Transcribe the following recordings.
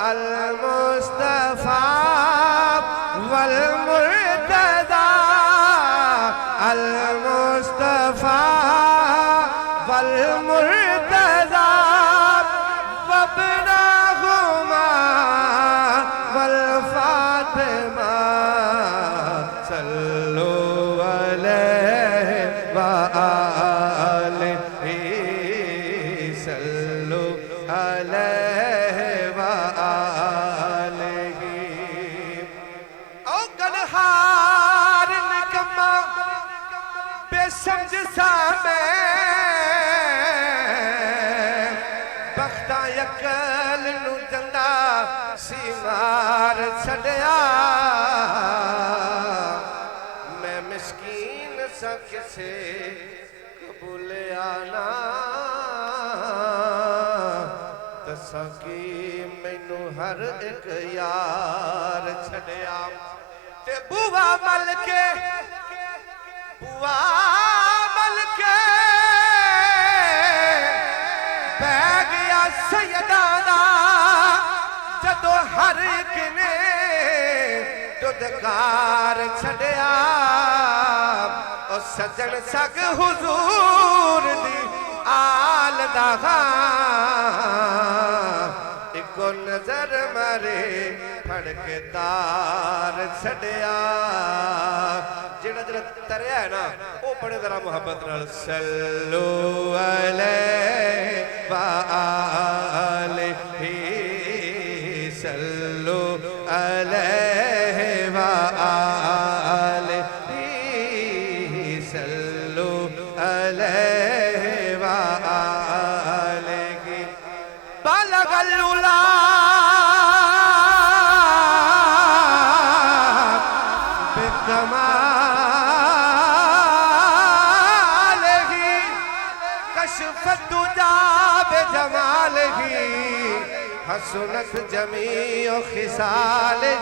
المصطفى والمرتضى المصطفى والمرتضى وابنهما والفاطمة صلوا عليه وآله صلوا عليه وآله او گنہار نکما بے سمجھ سامیں بختہ یکل نو جندا سیمار چھڑیا میں مسکین سا کسے قبول آنا تسا کی مینو ہر ایک یار چھڑیا تے بوا مل کے بہ گیا سیدانا جدو ہر ایک نے دودکار چھڑیا اور سجن سگ حضور دی آل دہاں ایکو نظر مارے پھڑ کے تار چھڑیا جڑا جڑا تریا ہے نا او پڑھے ذرا محبت نال صلو علیہ وآلہ صلو علیہ وآلہ صلو علیہ وآلہ بلغ العلا بکمالہ کشف الدجا بجمالہ حسنت جمیع خصالہ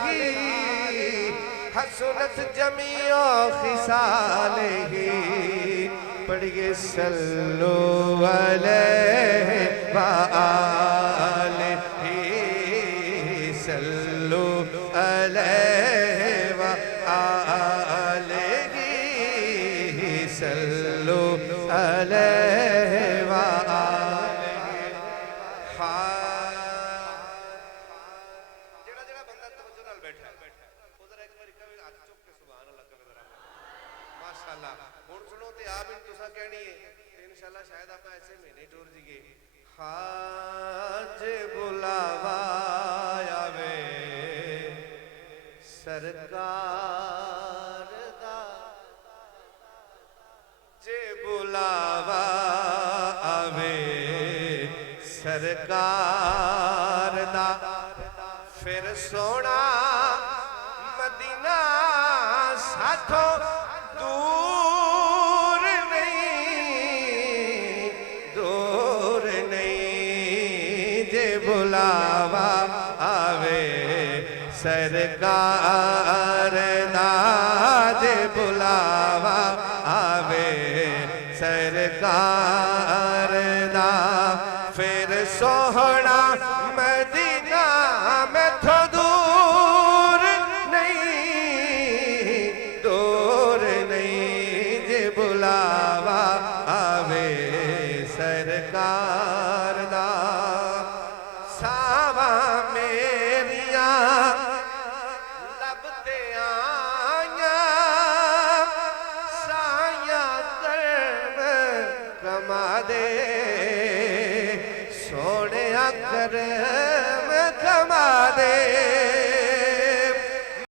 حسنت جمیع خصالہ پڑھئے صلو علیہ وآلہ صلو علیہ وآلہ صلو علیہ وآلہ جڑا جڑا بندہ توجہ نال بیٹھا ہے ادھر ایک بار کبھی ہاتھ چک کے سبحان اللہ کبھی ذرا ماشاءاللہ ہن سنو تے آمین تساں کہنی ہے انشاءاللہ شاید آپ ایسے مہینے ٹور جیے حاج بلاوا آوے سرکار دا جے بلاوا آوے سرکار دا پھر سونا مدینہ ساتھوں دور نہیں جے بلاوا آوے سرکار دا جے بلاوا آوے سرکار دا پھر سوہنا مدینہ میں تھو دور نہیں جے بلاوا آوے سرکار دا ساواں میریاں لبتے آیاں سایاں کرم کما دے سوڑیا کرم کما دے